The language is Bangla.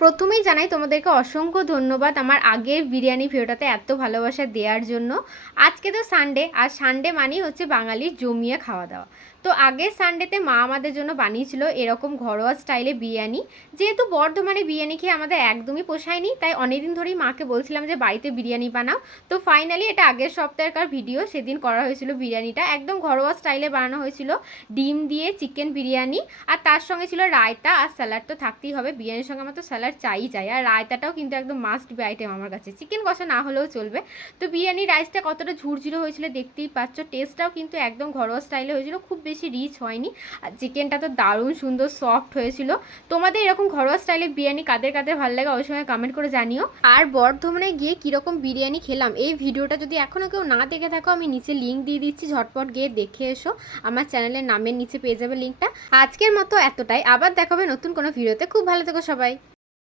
প্রথমেই জানাই তোমাদেরকে অসংখ্য ধন্যবাদ আমার আগের বিরিয়ানি ভিডিওটাতে এত ভালোবাসা দেওয়ার জন্য। আজকে তো সানডে, আর সানডে মানেই হচ্ছে বাঙালির জমিয়ে খাওয়া দাওয়া। তো আগের সানডেতে মা আমাদের জন্য বানিয়েছিল এরকম ঘরোয়া স্টাইলে বিরিয়ানি। যেহেতু বর্ধমানে বিরিয়ানি খেয়ে আমাদের একদমই পোষায়নি, তাই অনেকদিন ধরেই মাকে বলছিলাম যে বাড়িতে বিরিয়ানি বানাও। তো ফাইনালি এটা আগের সপ্তাহেরকার ভিডিও, সেদিন করা হয়েছিল বিরিয়ানিটা একদম ঘরোয়া স্টাইলে বানানো হয়েছিল। ডিম দিয়ে চিকেন বিরিয়ানি, আর তার সঙ্গে ছিল রায়তা আর স্যালাড। তো থাকতেই হবে, বিরিয়ানির সঙ্গে আমার তো স্যালাড চাই। আর রায়তাটাও কিন্তু একদম মাস্ট বি আইটেম আমার কাছে, চিকেন কষা না হলেও চলবে। তো বিরিয়ানি রাইসটা কতটা ঝুরঝুরে হয়েছিল দেখতেই পাচ্ছ। টেস্টটাও কিন্তু একদম ঘরোয়া স্টাইলে হয়েছিল, খুব বেশি রিচ হয়নি। আর চিকেনটা তো দারুণ সুন্দর সফট হয়েছিল। তোমাদের এরকম ঘরোয়া স্টাইলে বিরিয়ানি কাদের কাদের ভালো লাগে অবশ্যই কমেন্ট করে জানিও। আর বর্ধমানে গিয়ে কীরকম বিরিয়ানি খেলাম, এই ভিডিওটা যদি এখনও কেউ না দেখে থাকো, আমি নিচে লিঙ্ক দিয়ে দিচ্ছি, ঝটপট গিয়ে দেখে এসো। আমার চ্যানেলের নামের নিচে পেয়ে যাবে লিঙ্কটা। আজকের মতো এতটাই, আবার দেখাবে নতুন কোনো ভিডিওতে। খুব ভালো থেকো সবাই।